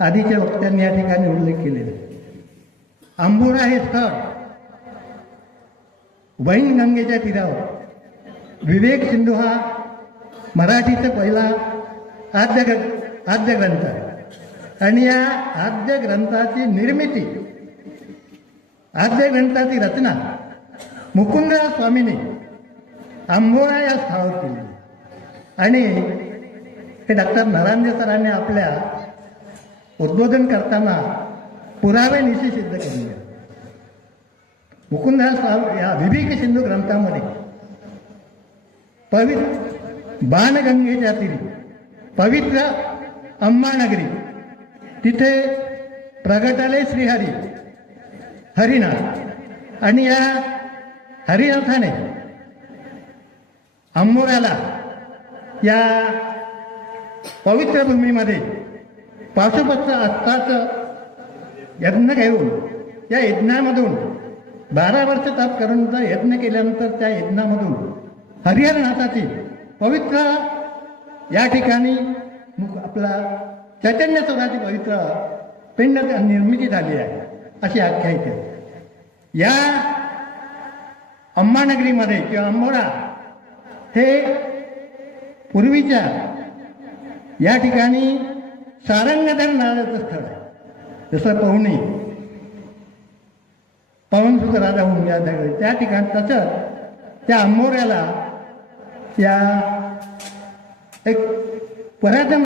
आधीच्या वक्त्यांनी या ठिकाणी उल्लेख केलेला आंबोरा हे स्थळ वैनगंगेच्या तीरावर. विवेक सिंधू हा मराठीचा पहिला आद्य आद्य ग्रंथ आहे. आणि या आद्य ग्रंथाची निर्मिती आद्य ग्रंथाची रचना मुकुंदराव स्वामीने आंबोरा या स्थळावर केली. आणि हे डॉक्टर नरांदे सरांनी आपल्या उद्बोधन करताना पुराव्यानिशी सिद्ध केले मुकुंदराव या विभीक सिंधू ग्रंथामध्ये पवित्र बाणगंगेच्या तीरी पवित्र अंबानगरी तिथे प्रगटाले श्रीहरी हरिनाथ आणि या हरिनाथाने अंबोऱ्याला या पवित्र भूमीमध्ये पाशुपत्र असताचं यज्ञ घेऊन या यज्ञामधून बारा वर्ष ताप करूनचा यज्ञ केल्यानंतर त्या यज्ञामधून हरिहरनाथाची पवित्र या ठिकाणी आपला चैतन्य स्वराची पवित्र पिंड निर्मिती झाली आहे अशी आख्यायिका या अंबानगरीमध्ये किंवा अंबोरा हे पूर्वीच्या या ठिकाणी सारंगधर नावाचं स्थळ आहे जसं पवनी पवनसुद्धा राजा होऊन या त्या ठिकाणी तसंच त्या अंबोऱ्याला या एक पर्यटन